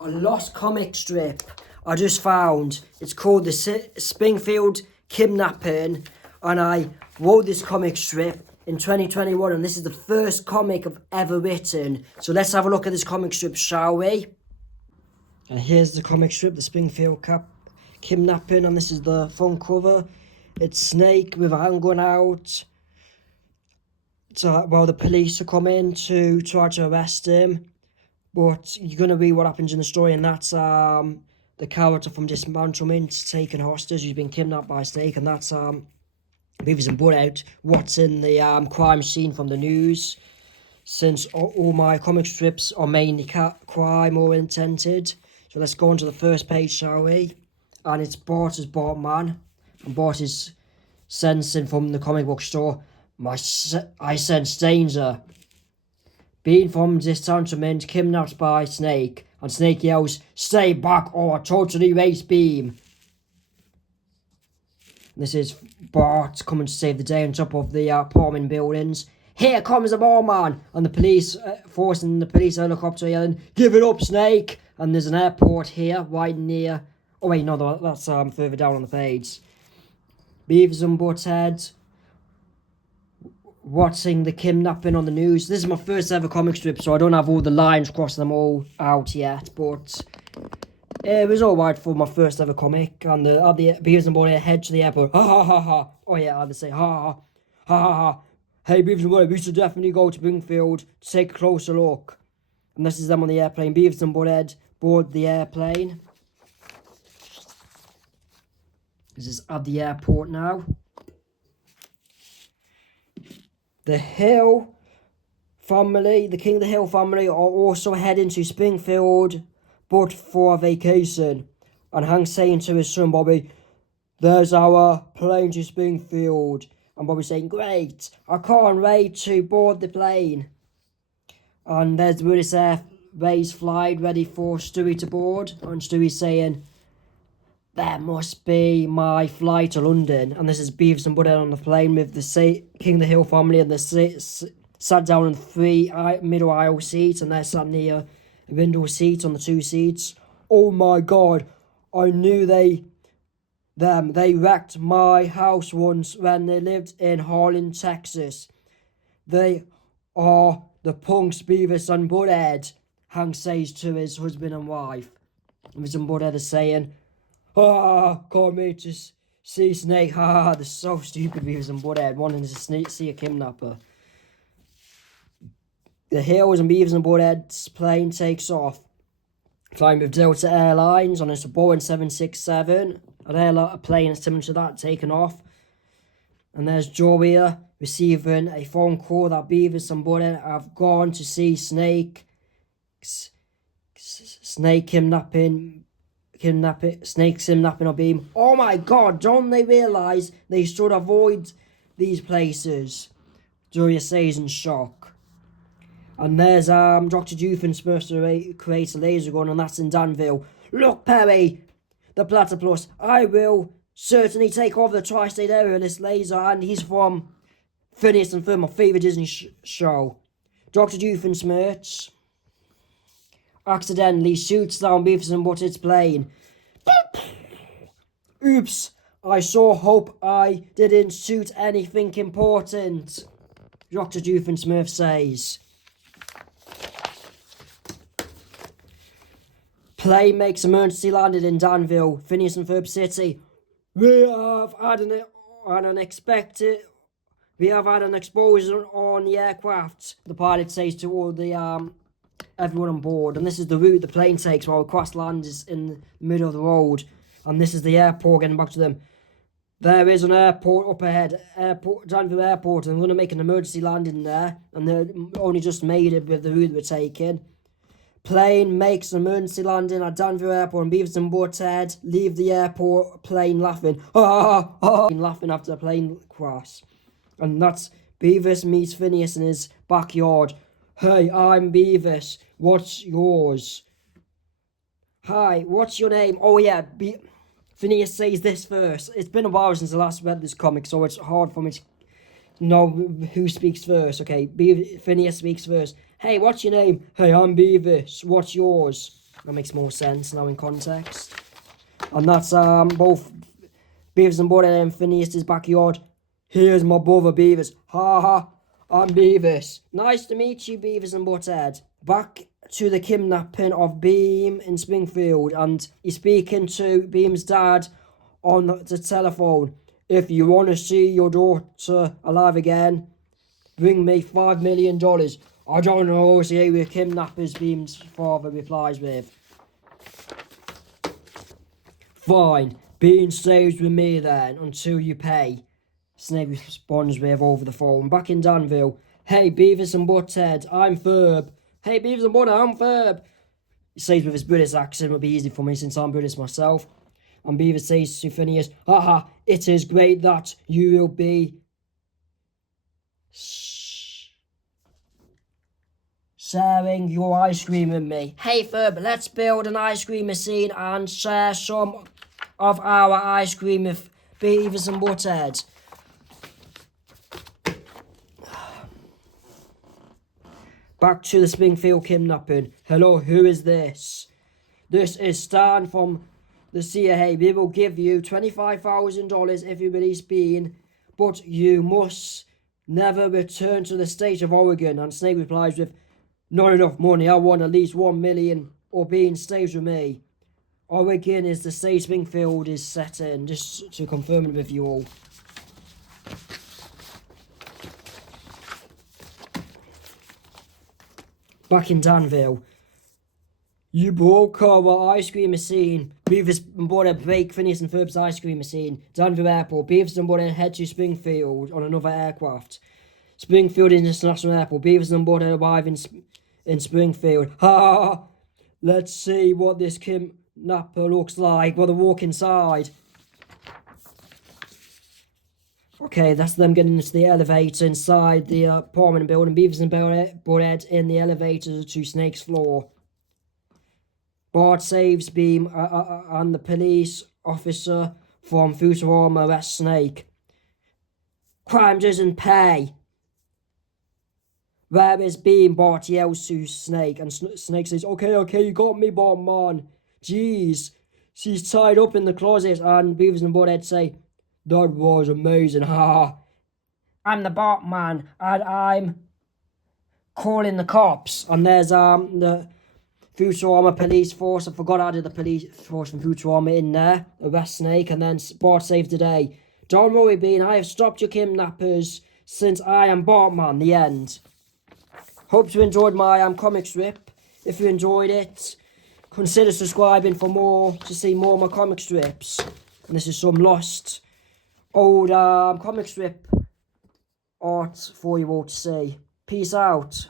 a lost comic strip I just found. It's called the Springfield Kidnapping, and I wrote this comic strip in 2021, and this is the first comic I've ever written. So let's have a look at this comic strip, shall we? And here's the comic strip, the Springfield Kidnapping, and this is the front cover. It's Snake with a hand going out. While the police are coming to try to arrest him. But you're going to read what happens in the story, and that's the character from Dismantlement taken hostage. He's been kidnapped by Snake, and that's Beavis and Butthead. What's in the crime scene from the news? Since all my comic strips are mainly crime oriented. So let's go on to the first page, shall we? And it's Bart as Bartman, and Bart is sensing from the comic book store, I sense danger. Being from Dismantlement, kidnapped by Snake, and Snake yells, "Stay back or I'll totally race beam." This is Bart coming to save the day on top of the apartment buildings. "Here comes the Barman!" And the police, forcing the police helicopter, yelling, "Give it up, Snake!" And there's an airport here, right near... Oh wait, no, that's further down on the page. Beavis and Butthead watching the kidnapping on the news. This is my first ever comic strip, so I don't have all the lines crossing them all out yet, but it was alright for my first ever comic. And the Beavis and Butthead head to the airport. Ha ha ha ha. Oh yeah, I had to say ha ha ha ha ha. Hey Beavis and Butthead, we should definitely go to Springfield to take a closer look. And this is them on the airplane. Beavis and Butthead board the airplane. This is at the airport now. The Hill family, the King of the Hill family, are also heading to Springfield, but for a vacation. And Hank's saying to his son Bobby, "There's our plane to Springfield." And Bobby's saying, "Great, I can't wait to board the plane." And there's the British Airways flight ready for Stewie to board. And Stewie's saying, "That must be my flight to London." And this is Beavis and Butthead on the plane with the King of the Hill family, and they sat down in 3 middle aisle seats, and they're sat near a window seat on the 2 seats. "Oh my God, I knew they wrecked my house once when they lived in Harlan, Texas. They are the punks, Beavis and Butthead," Hank says to his husband and wife. Beavis and Butthead are saying, "Can't wait to see Snake. They're so stupid, Beavis and Butthead, wanting to see a kidnapper." The Hills and Beavis and Butthead's plane takes off, flying with Delta Airlines, and it's a Boeing 767, a plane similar to that, taken off. And there's Joria receiving a phone call that Beavis and Butthead have gone to see Snake kidnapping or Beam. "Oh my God, don't they realise they should avoid these places?" Joria says in shock. And there's Dr. Doofenshmirtz to create a laser gun, and that's in Danville. "Look, Perry, the platypus, I will certainly take over the tri-state area with this laser," and he's from Phineas and Ferb, my favourite Disney show. Dr. Doofenshmirtz accidentally shoots down Beavis and Butthead's plane. "Oops, I sure hope I didn't shoot anything important," Dr. Doofenshmirtz says. Plane makes emergency landing in Danville, Phineas and Ferb City. We have had an explosion on the aircraft," the pilot says to all the everyone on board. And this is the route the plane takes while the crash lands in the middle of the road. And this is the airport getting back to them. "There is an airport up ahead, Danville Airport, and we're going to make an emergency landing there." And they only just made it with the route we're taking. Plane makes an emergency landing at Danville Airport, and Beavis and Butthead leave the airport plane laughing. Laughing after the plane crash. And that's Beavis meets Phineas in his backyard. "Hey, I'm Beavis. What's yours?" "Hi, what's your name?" "Oh yeah, Phineas says this first. It's been a while since I last read this comic, so it's hard for me to know who speaks first. Okay, Phineas speaks first. "Hey, what's your name?" "Hey, I'm Beavis. What's yours?" That makes more sense now in context. And that's both Beavis and Butthead in Phineas's backyard. Here's my brother Beavis. Ha ha, I'm Beavis. Nice to meet you, Beavis and Butthead. Back to the kidnapping of Beam in Springfield, and he's speaking to Beam's dad on the telephone. If you want to see your daughter alive again, bring me $5 million. I don't know, see with kidnappers, Beam's father replies with. Fine, Beam stays with me then until you pay, Snake responds with over the phone. Back in Danville, hey Beavis and Butthead, I'm Ferb. Hey Beavis and Butthead, I'm Ferb. He says with his British accent, it'll be easy for me since I'm British myself. And Beavis says to Phineas, haha, it is great that you will be sharing your ice cream with me. Hey Ferb, let's build an ice cream machine and share some of our ice cream with Beavis and Butthead. Back to the Springfield kidnapping. Hello, who is this? This is Stan from the CIA. We will give you $25,000 if you release Bean, but you must never return to the state of Oregon. And Snake replies with, not enough money. I want at least $1 million or Bean stays with me. Oregon is the state Springfield is set in, just to confirm it with you all. Back in Danville, you broke our ice cream machine. Beavis and Butthead break Phineas and Ferb's ice cream machine. Danville Airport. Beavis and Butthead head to Springfield on another aircraft. Springfield International Airport. Beavis and Butthead arrive in Springfield. Ha! Let's see what this kidnapper looks like. Well, they walk inside. Okay, that's them getting into the elevator inside the apartment building. Beavis and Butthead in the elevator to Snake's floor. Bart saves Beam and the police officer from Futurama arrests Snake. Crime doesn't pay. Where is Beam? Bart yells to Snake, and Snake says, okay, you got me, Batman. Jeez, she's tied up in the closet, and Beavis and Butthead say, that was amazing, ha. I'm the Batman, and I'm calling the cops. And there's the Futurama police force. I forgot I did the police force from Futurama in there. Arrest Snake, and then Bart saves the day. Don't worry, Bean, I have stopped your kidnappers since I am Batman. The end. Hope you enjoyed my comic strip. If you enjoyed it, consider subscribing for more, to see more of my comic strips. And this is some lost old comic strip art for you all to see. Peace out.